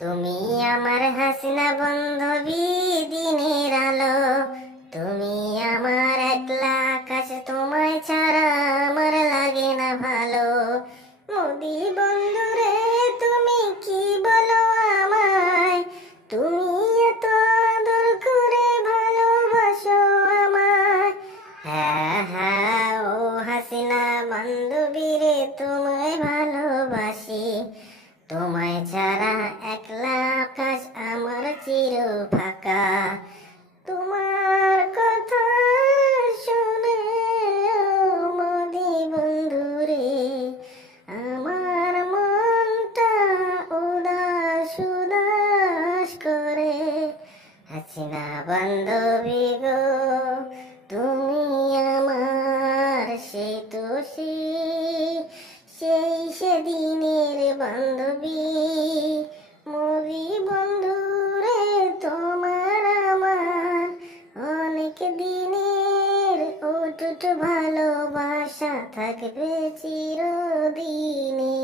তুমি আমার হাসিনা বান্ধবী, দিনের আলো। তুমি আমার একলা আকাশ, তোমায় ছাড়া আমার লাগে না ভালো। মোদি বন্ধুরে তুমি কি বলো আমায়, তুমি এত আদর করে ভালোবাসো আমায়। হ্যাঁ হ্যাঁ ও হাসিনা বান্ধবী রে, তোমায় ভালোবাসি। তোমায় ছাড়া একলা আকাশ আমার চির ফাঁকা। তোমার কথা শুনে ও মোদি বন্ধুরে, আমার মনটা উদাস উদাস করে। হাসিনা বান্ধবী গো, তুমি আমার সেই তো সেই সেদিনের বান্ধবী। মোদি বন্ধুরে, তোমার আমার অনেক দিনের অটুট ভালোবাসা থাকবে চিরদিনে।